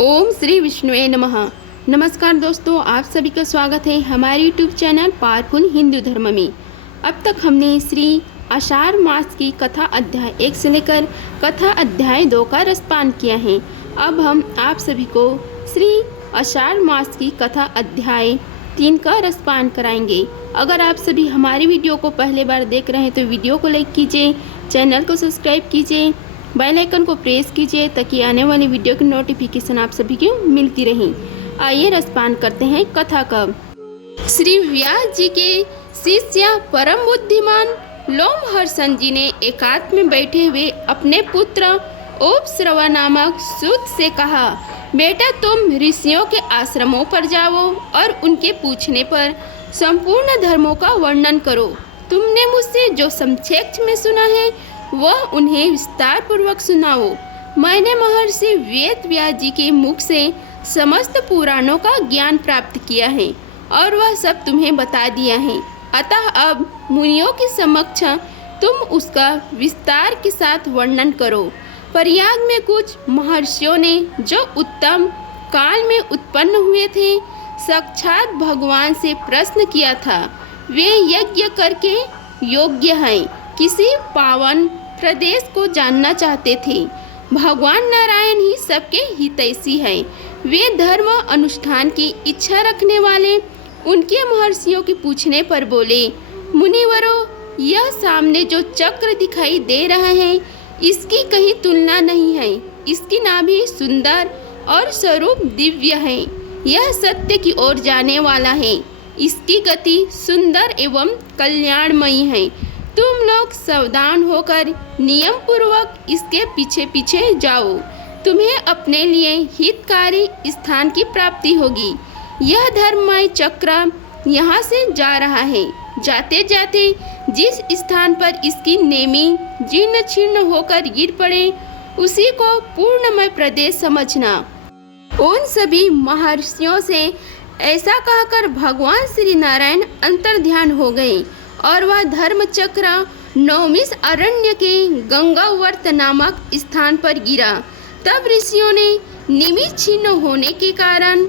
ओम श्री विष्णुवे नमः। नमस्कार दोस्तों, आप सभी का स्वागत है हमारे यूट्यूब चैनल पावरफुल हिंदू धर्म में। अब तक हमने श्री आषाढ़ मास की कथा अध्याय 1 से लेकर कथा अध्याय 2 का रसपान किया है। अब हम आप सभी को श्री आषाढ़ मास की कथा अध्याय 3 का रसपान कराएंगे। अगर आप सभी हमारी वीडियो को पहले बार देख रहे हैं तो वीडियो को लाइक कीजिए, चैनल को सब्सक्राइब कीजिए, बेल आइकन को प्रेस कीजिए ताकि आने वाली वीडियो की नोटिफिकेशन आप सभी को मिलती रहे। आइए रसपान करते हैं कथा का। श्री व्यास जी के शिष्य परम बुद्धिमान लोमहर्षण जी ने एकांत में बैठे हुए अपने पुत्र उपश्रवा नामक सूत से कहा, बेटा तुम ऋषियों के आश्रमों पर जाओ और उनके पूछने पर संपूर्ण धर्मों का वर्णन करो। तुमने मुझसे जो संक्षेप में सुना है वह उन्हें विस्तार पूर्वक सुनाओ। मैंने महर्षि वेद व्यास जी के मुख से समस्त पुराणों का ज्ञान प्राप्त किया है और वह सब तुम्हें बता दिया है। अतः अब मुनियों के समक्ष तुम उसका विस्तार के साथ वर्णन करो। प्रयाग में कुछ महर्षियों ने जो उत्तम काल में उत्पन्न हुए थे साक्षात भगवान से प्रश्न किया था। वे यज्ञ करके योग्य हैं, किसी पावन प्रदेश को जानना चाहते थे। भगवान नारायण ही सबके हितैषी हैं। वे धर्म अनुष्ठान की इच्छा रखने वाले उनके महर्षियों के पूछने पर बोले, मुनिवरों, यह सामने जो चक्र दिखाई दे रहा है इसकी कहीं तुलना नहीं है। इसकी नाभि सुंदर और स्वरूप दिव्य है। यह सत्य की ओर जाने वाला है। इसकी गति सुंदर एवं कल्याणमयी है। तुम लोग सावधान होकर नियम पूर्वक इसके पीछे पीछे जाओ। तुम्हें अपने लिए हितकारी स्थान की प्राप्ति होगी। यह धर्ममय चक्र यहाँ से जा रहा है। जाते जाते जिस स्थान पर इसकी नेमी जीर्ण छीर्ण होकर गिर पड़े उसी को पूर्णमय प्रदेश समझना। उन सभी महर्षियों से ऐसा कहकर भगवान श्री नारायण अंतर्ध्यान हो गए और वह धर्म चक्र नौमिष अरण्य के गंगावर्त नामक स्थान पर गिरा। तब ऋषियों ने निमिष छिन्न होने के कारण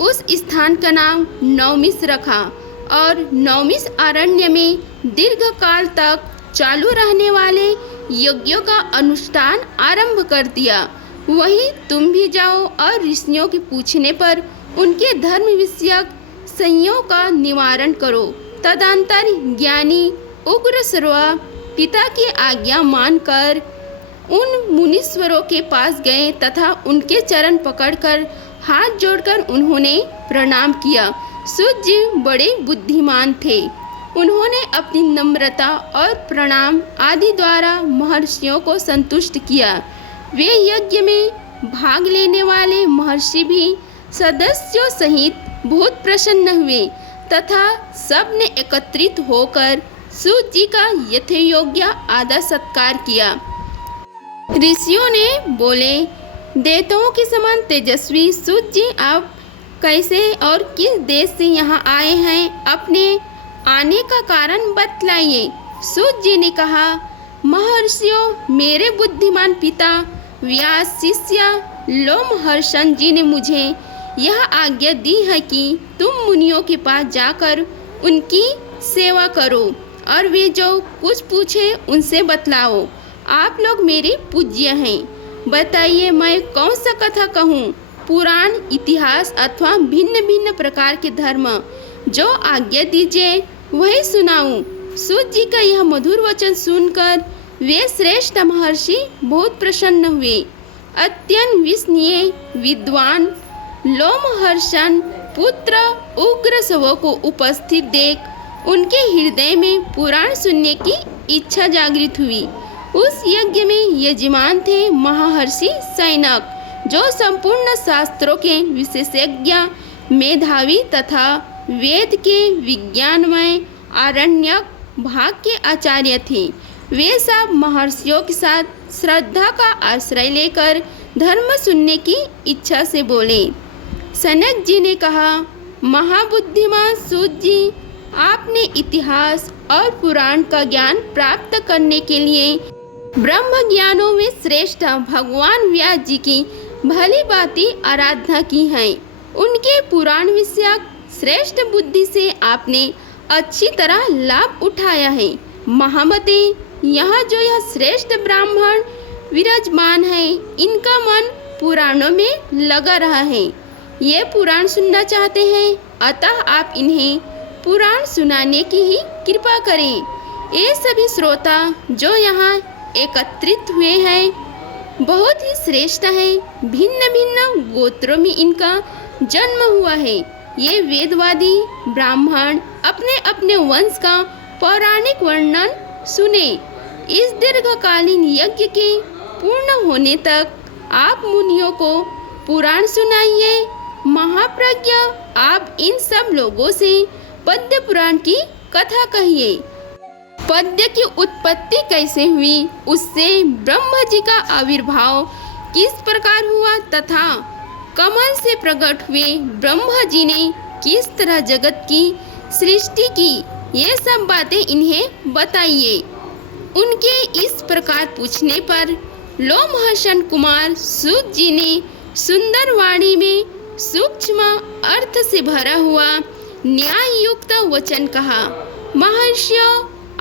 उस स्थान का नाम नौमिष रखा और नौमिष अरण्य में दीर्घ काल तक चालू रहने वाले यज्ञों का अनुष्ठान आरंभ कर दिया। वहीं तुम भी जाओ और ऋषियों के पूछने पर उनके धर्म विषयक संयोग का निवारण करो। तदंतर ज्ञानी उग्रश्रवा पिता की आज्ञा मानकर उन मुनीश्वरों के पास गए तथा उनके चरण पकड़कर हाथ जोड़कर उन्होंने प्रणाम किया। सूत जी बड़े बुद्धिमान थे। उन्होंने अपनी नम्रता और प्रणाम आदि द्वारा महर्षियों को संतुष्ट किया। वे यज्ञ में भाग लेने वाले महर्षि भी सदस्यों सहित बहुत प्रसन्न हुए तथा सब ने एकत्रित होकर सूत जी का यथायोग्य आदर सत्कार किया। ऋषियों ने बोले, देवताओं के समान तेजस्वी सूत जी, आप कैसे और किस देश से यहाँ आए हैं? अपने आने का कारण बतलाइए। सूत जी ने कहा, महर्षियों, मेरे बुद्धिमान पिता व्यास शिष्य लोमहर्षण जी ने मुझे यह आज्ञा दी है कि तुम मुनियों के पास जाकर उनकी सेवा करो और वे जो कुछ पूछे उनसे बतलाओ। आप लोग मेरे पूज्य हैं। बताइए मैं कौन सा कथा कहूँ? पुराण, इतिहास अथवा भिन्न भिन्न प्रकार के धर्म, जो आज्ञा दीजिए वही सुनाऊँ। सूत जी का यह मधुर वचन सुनकर वे श्रेष्ठ महर्षि बहुत प्रसन्न हुए। अत्यंत विस्मय विद्वान लोमहर्षण पुत्र उग्रश्रवा को उपस्थित देख उनके हृदय में पुराण सुनने की इच्छा जागृत हुई। उस यज्ञ में यजमान थे महर्षि सैनक, जो संपूर्ण शास्त्रों के विशेषज्ञ, मेधावी तथा वेद के विज्ञानमय आरण्यक भाग के आचार्य थे। वे सब महर्षियों के साथ श्रद्धा का आश्रय लेकर धर्म सुनने की इच्छा से बोले। सनक जी ने कहा, महाबुद्धिमान सूत जी, आपने इतिहास और पुराण का ज्ञान प्राप्त करने के लिए ब्रह्म ज्ञानों में श्रेष्ठ भगवान व्यास जी की भली भांति आराधना की है। उनके पुराण विषयक श्रेष्ठ बुद्धि से आपने अच्छी तरह लाभ उठाया है। महामते, यहाँ जो यह श्रेष्ठ ब्राह्मण विराजमान है, इनका मन पुराणों में लगा रहा है। ये पुराण सुनना चाहते हैं, अतः आप इन्हें पुराण सुनाने की ही कृपा करें। ये सभी श्रोता जो यहाँ एकत्रित हुए हैं बहुत ही श्रेष्ठ हैं। भिन्न भिन्न गोत्रों में इनका जन्म हुआ है। ये वेदवादी ब्राह्मण अपने अपने वंश का पौराणिक वर्णन सुने। इस दीर्घकालीन यज्ञ के पूर्ण होने तक आप मुनियों को पुराण सुनाइए। महाप्रज्ञ, आप इन सब लोगों से पद्य पुराण की कथा कहिए। पद्य की उत्पत्ति कैसे हुई, उससे ब्रह्म जी का आविर्भाव किस प्रकार हुआ तथा कमल से प्रकट हुए ब्रह्म जी ने किस तरह जगत की सृष्टि की, ये सब बातें इन्हें बताइए। उनके इस प्रकार पूछने पर लोमहर्षण कुमार सूत जी ने सुंदर वाणी में सूक्ष्म अर्थ से भरा हुआ न्याय युक्त वचन कहा। महर्षियों,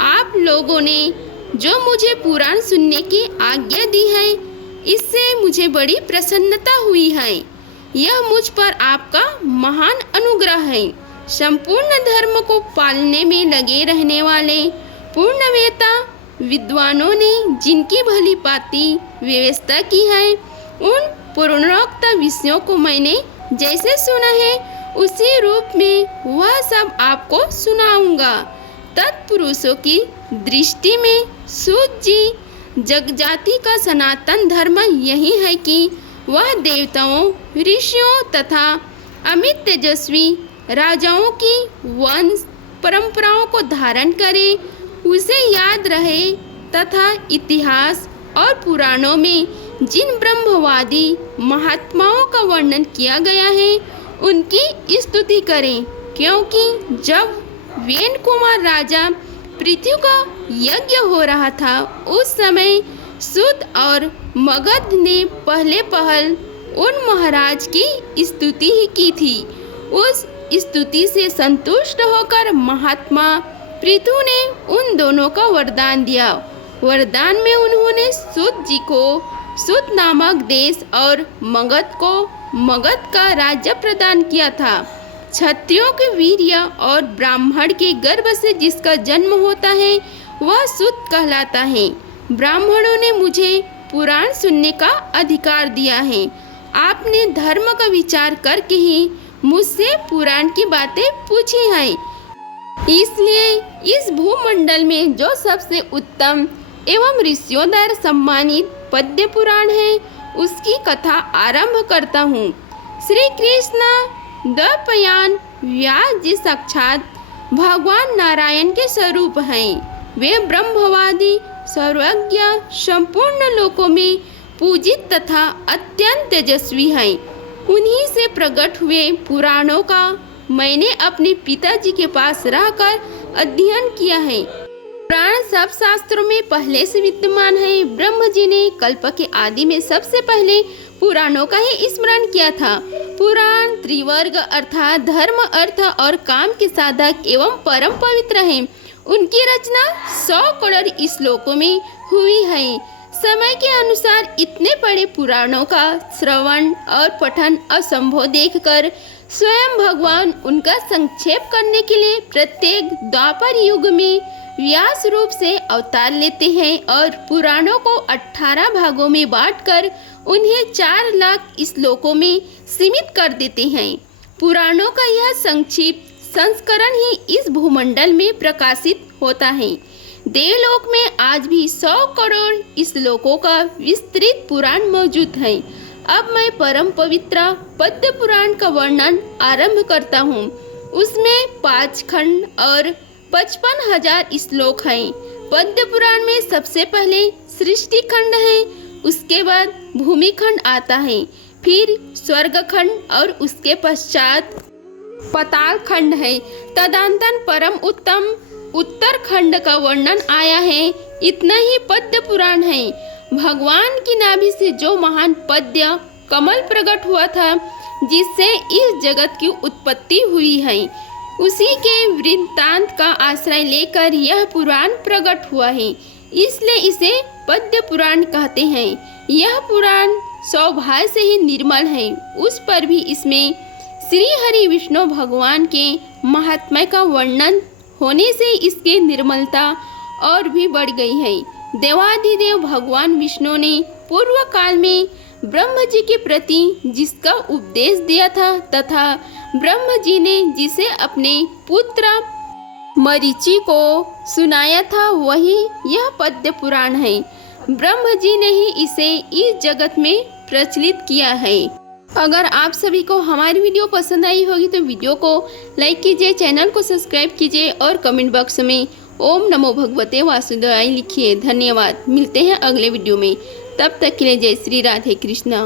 आप लोगों ने जो मुझे पुराण सुनने की आज्ञा दी है, इससे मुझे बड़ी प्रसन्नता हुई है। यह मुझ पर आपका महान अनुग्रह है। संपूर्ण धर्म को पालने में लगे रहने वाले पूर्णवेता विद्वानों ने जिनकी भली भांति व्यवस्था की है, उन पूर्णोक्त विषयों को मैंने जैसे सुना है उसी रूप में वह सब आपको सुनाऊंगा। तत्पुरुषों की दृष्टि में सूत जी, जगजाति का सनातन धर्म यही है कि वह देवताओं, ऋषियों तथा अमित तेजस्वी राजाओं की वंश परंपराओं को धारण करे, उसे याद रहे तथा इतिहास और पुराणों में जिन ब्रह्मवादी महात्माओं का वर्णन किया गया है उनकी स्तुति करें। क्योंकि जब वेन कुमार राजा पृथ्वी का यज्ञ हो रहा था, उस समय सूत और मगध ने पहले पहल उन महाराज की स्तुति ही की थी। उस स्तुति से संतुष्ट होकर महात्मा पृथु ने उन दोनों का वरदान दिया। वरदान में उन्होंने सूत जी को सूत नामक देश और मगध को मगध का राज्य प्रदान किया था। क्षत्रियों के वीर्य और ब्राह्मण के गर्भ से जिसका जन्म होता है वह सूत कहलाता है। ब्राह्मणों ने मुझे पुराण सुनने का अधिकार दिया है। आपने धर्म का विचार करके ही मुझसे पुराण की बातें पूछी हैं। इसलिए इस भूमंडल में जो सबसे उत्तम एवं ऋषियों द्वारा सम्मानित पद्य पुराण है, उसकी कथा आरंभ करता हूँ। श्री कृष्ण द्वैपायन व्यास जी साक्षात भगवान नारायण के स्वरूप हैं। वे ब्रह्मवादी, सर्वज्ञ, संपूर्ण लोकों में पूजित तथा अत्यंत तेजस्वी हैं। उन्हीं से प्रकट हुए पुराणों का मैंने अपने पिताजी के पास रहकर अध्ययन किया है। पुराण सब शास्त्रों में पहले से विद्यमान है। ब्रह्म जी ने कल्प के आदि में सबसे पहले पुराणों का ही स्मरण किया था। पुराण त्रिवर्ग अर्थात धर्म, अर्थ और काम के साधक एवं परम पवित्र हैं। उनकी रचना 100 करोड़ श्लोकों में हुई है। समय के अनुसार इतने बड़े पुराणों का श्रवण और पठन असंभव देखकर स्वयं भगवान उनका संक्षेप करने के लिए प्रत्येक द्वापर युग में व्यास रूप से अवतार लेते हैं और पुराणों को 18 भागों में बांटकर उन्हें 4 लाख श्लोकों में सीमित कर देते हैं। पुराणों का यह संक्षिप्त संस्करण ही इस भूमंडल में प्रकाशित होता है। देवलोक में आज भी 100 करोड़ श्लोकों का विस्तृत पुराण मौजूद है। अब मैं परम पवित्र पद्य पुराण का वर्णन आरंभ करता हूँ। उसमें 5 खंड और 55,000 श्लोक हैं। पद्य पुराण में सबसे पहले सृष्टि खंड है, उसके बाद भूमि खंड आता है, फिर स्वर्ग खंड और उसके पश्चात पाताल खंड है। तदंतर परम उत्तम उत्तर खंड का वर्णन आया है। इतना ही पद्य पुराण है। भगवान की नाभि से जो महान पद्य कमल प्रकट हुआ था जिससे इस जगत की उत्पत्ति हुई है। उसी के वृत्तांत का आश्रय लेकर यह पुराण प्रकट हुआ है, इसलिए इसे पद्य पुराण कहते हैं। यह पुराण स्वभाव से ही निर्मल है, उस पर भी इसमें श्री हरि विष्णु भगवान के महात्म्य का वर्णन होने से इसकी निर्मलता और भी बढ़ गई है। देवाधिदेव भगवान विष्णु ने पूर्व काल में ब्रह्म जी के प्रति जिसका उपदेश दिया था तथा ब्रह्म जी ने जिसे अपने पुत्र मरीचि को सुनाया था, वही यह पद्य पुराण है। ब्रह्म जी ने ही इसे इस जगत में प्रचलित किया है। अगर आप सभी को हमारी वीडियो पसंद आई होगी तो वीडियो को लाइक कीजिए, चैनल को सब्सक्राइब कीजिए और कमेंट बॉक्स में ओम नमो भगवते वासुदेवाय लिखिए। धन्यवाद। मिलते हैं अगले वीडियो में, तब तक के लिए जय श्री राधे कृष्णा।